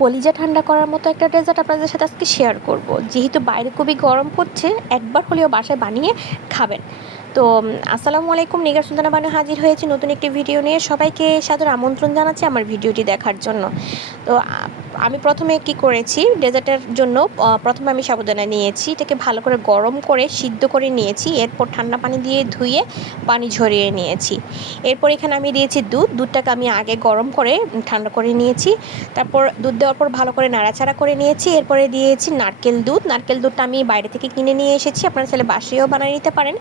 কলিজা ঠান্ডা করার মতো একটা ডেজার্ট আপনাদের সাথে আজকে শেয়ার করব। যেহেতু বাইরে খুবই গরম পড়ছে, একবার হলেও বাসায় বানিয়ে খাবেন। তো আসসালামু আলাইকুম, নিগার সুলতানা বানু হাজির হয়েছি নতুন একটি ভিডিও নিয়ে। সবাইকে সাদর আমন্ত্রণ জানাচ্ছি আমার ভিডিওটি দেখার জন্য। তো আমি প্রথমে কি করেছি, ডেজার্টের জন্য প্রথমে আমি সাবুদানা নিয়েছি, এটাকে ভালো করে গরম করে সিদ্ধ করে নিয়েছি। এরপর ঠান্ডা পানি দিয়ে ধুয়ে পানি ঝরিয়ে নিয়েছি। এরপর এখানে আমি দিয়েছি দুধটাকে আমি আগে গরম করে ঠান্ডা করে নিয়েছি। তারপর দুধ দেওয়ার পর ভালো করে নাড়াচাড়া করে নিয়েছি। এরপরে দিয়েছি নারকেল দুধটা আমি বাইরে থেকে কিনে নিয়ে এসেছি, আপনারা চাইলে বাসায়ও বানিয়ে নিতে পারেন।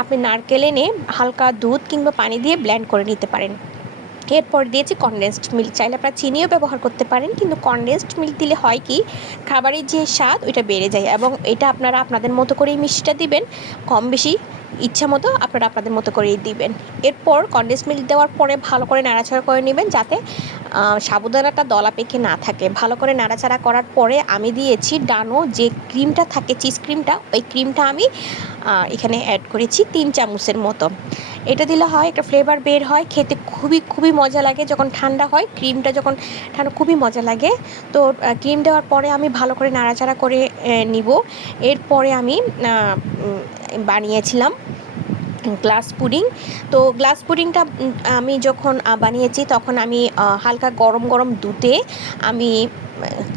আপনি নারকেল এনে হালকা দুধ কিংবা পানি দিয়ে ব্লেন্ড করে নিতে পারেন। এরপর দিয়েছি কনডেন্সড মিল্ক, চাইলে আপনারা চিনিও ব্যবহার করতে পারেন, কিন্তু কনডেন্সড মিল্ক দিলে হয় কি, খাবারের যে স্বাদ ওইটা বেড়ে যায়। এবং এটা আপনারা আপনাদের মতো করেই মিষ্টিটা দিবেন, কম বেশি ইচ্ছা মতো আপনারা আপনাদের মতো করেই দিবেন। এরপর কনডেন্সড মিল্ক দেওয়ার পরে ভালো করে নাড়াচাড়া করে নেবেন, যাতে সাবুদানাটা দলা পেকে না থাকে। ভালো করে নাড়াচাড়া করার পরে আমি দিয়েছি ডানো যে ক্রিমটা থাকে, চিজ ক্রিমটা, ওই ক্রিমটা আমি এখানে অ্যাড করেছি 3 চামচের মতো। এটা দিলে হয় একটা ফ্লেভার বের হয়, খেতে খুবই মজা লাগে। যখন ঠান্ডা হয়, ক্রিমটা যখন ঠান্ডা খুবই মজা লাগে। তো ক্রিম দেওয়ার পরে আমি ভালো করে নাড়াচাড়া করে নিব। এরপরে আমি বানিয়েছিলাম গ্লাস পুডিং। তো গ্লাস পুডিংটা আমি যখন বানিয়েছি, তখন আমি হালকা গরম দুধে আমি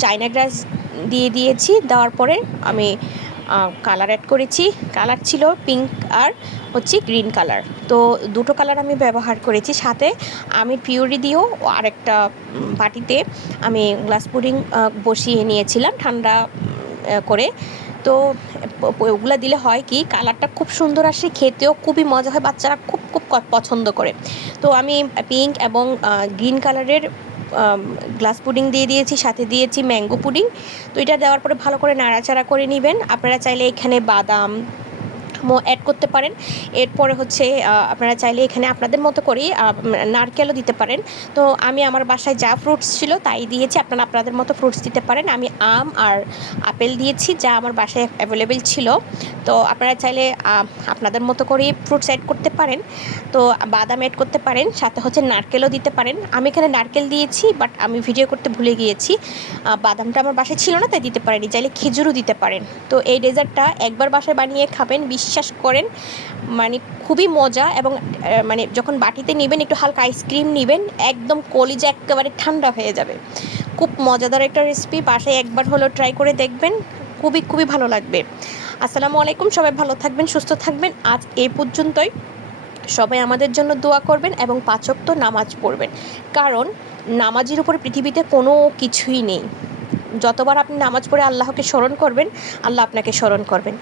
চায়না গ্রাস দিয়ে দিয়েছি। দেওয়ার পরে আমি কালার অ্যাড করেছি। কালার ছিল পিঙ্ক আর গ্রিন কালার। তো দুটো কালার আমি ব্যবহার করেছি। সাথে আমি পিউরি দিয়েও আরেকটা বাটিতে আমি গ্লাস পুডিং বসিয়ে নিয়েছিলাম ঠান্ডা করে। তো ওগুলো দিলে হয় কি, কালারটা খুব সুন্দর আসে, খেতেও খুবই মজা হয়, বাচ্চারা খুব পছন্দ করে। তো আমি পিঙ্ক এবং গ্রিন কালারের গ্লাস পুডিং দিয়ে দিয়েছি, সাথে দিয়েছি ম্যাঙ্গো পুডিং। তো এটা দেওয়ার পরে ভালো করে নাড়াচাড়া করে নেবেন। আপনারা চাইলে এখানে বাদাম অ্যাড করতে পারেন। এরপরে আপনারা চাইলে এখানে আপনাদের মতো করেই নারকেলও দিতে পারেন। তো আমি আমার বাসায় যা ফ্রুটস ছিল তাই দিয়েছি, আপনারা আপনাদের মতো ফ্রুটস দিতে পারেন। আমি আম আর আপেল দিয়েছি, যা আমার বাসায় অ্যাভেলেবেল ছিল। তো আপনারা চাইলে আপনাদের মতো করেই ফ্রুটস অ্যাড করতে পারেন। তো বাদাম অ্যাড করতে পারেন, সাথে নারকেলও দিতে পারেন। আমি এখানে নারকেল দিয়েছি, বাট আমি ভিডিও করতে ভুলে গিয়েছি। বাদামটা আমার বাসায় ছিল না, তাই দিতে পারিনি। চাইলে খেজুরও দিতে পারেন। তো এই ডেজার্টটা একবার বাসায় বানিয়ে খাবেন, বিশ্বাস করেন মানে খুবই মজা। এবং মানে যখন বাটিতে নেবেন, একটু হালকা আইসক্রিম নেবেন, একদম কলিজা একেবারে ঠান্ডা হয়ে যাবে। খুব মজাদার একটা রেসিপি, বাসায় একবার হলেও ট্রাই করে দেখবেন, খুবই ভালো লাগবে। আসসালামু আলাইকুম, সবাই ভালো থাকবেন, সুস্থ থাকবেন। আজ এই পর্যন্তই। সবাই আমাদের জন্য দোয়া করবেন এবং 5 ওয়াক্ত নামাজ পড়বেন, কারণ নামাজের উপরে পৃথিবীতে কোনো কিছুই নেই। যতবার আপনি নামাজ পড়ে আল্লাহকে স্মরণ করবেন, আল্লাহ আপনাকে স্মরণ করবেন।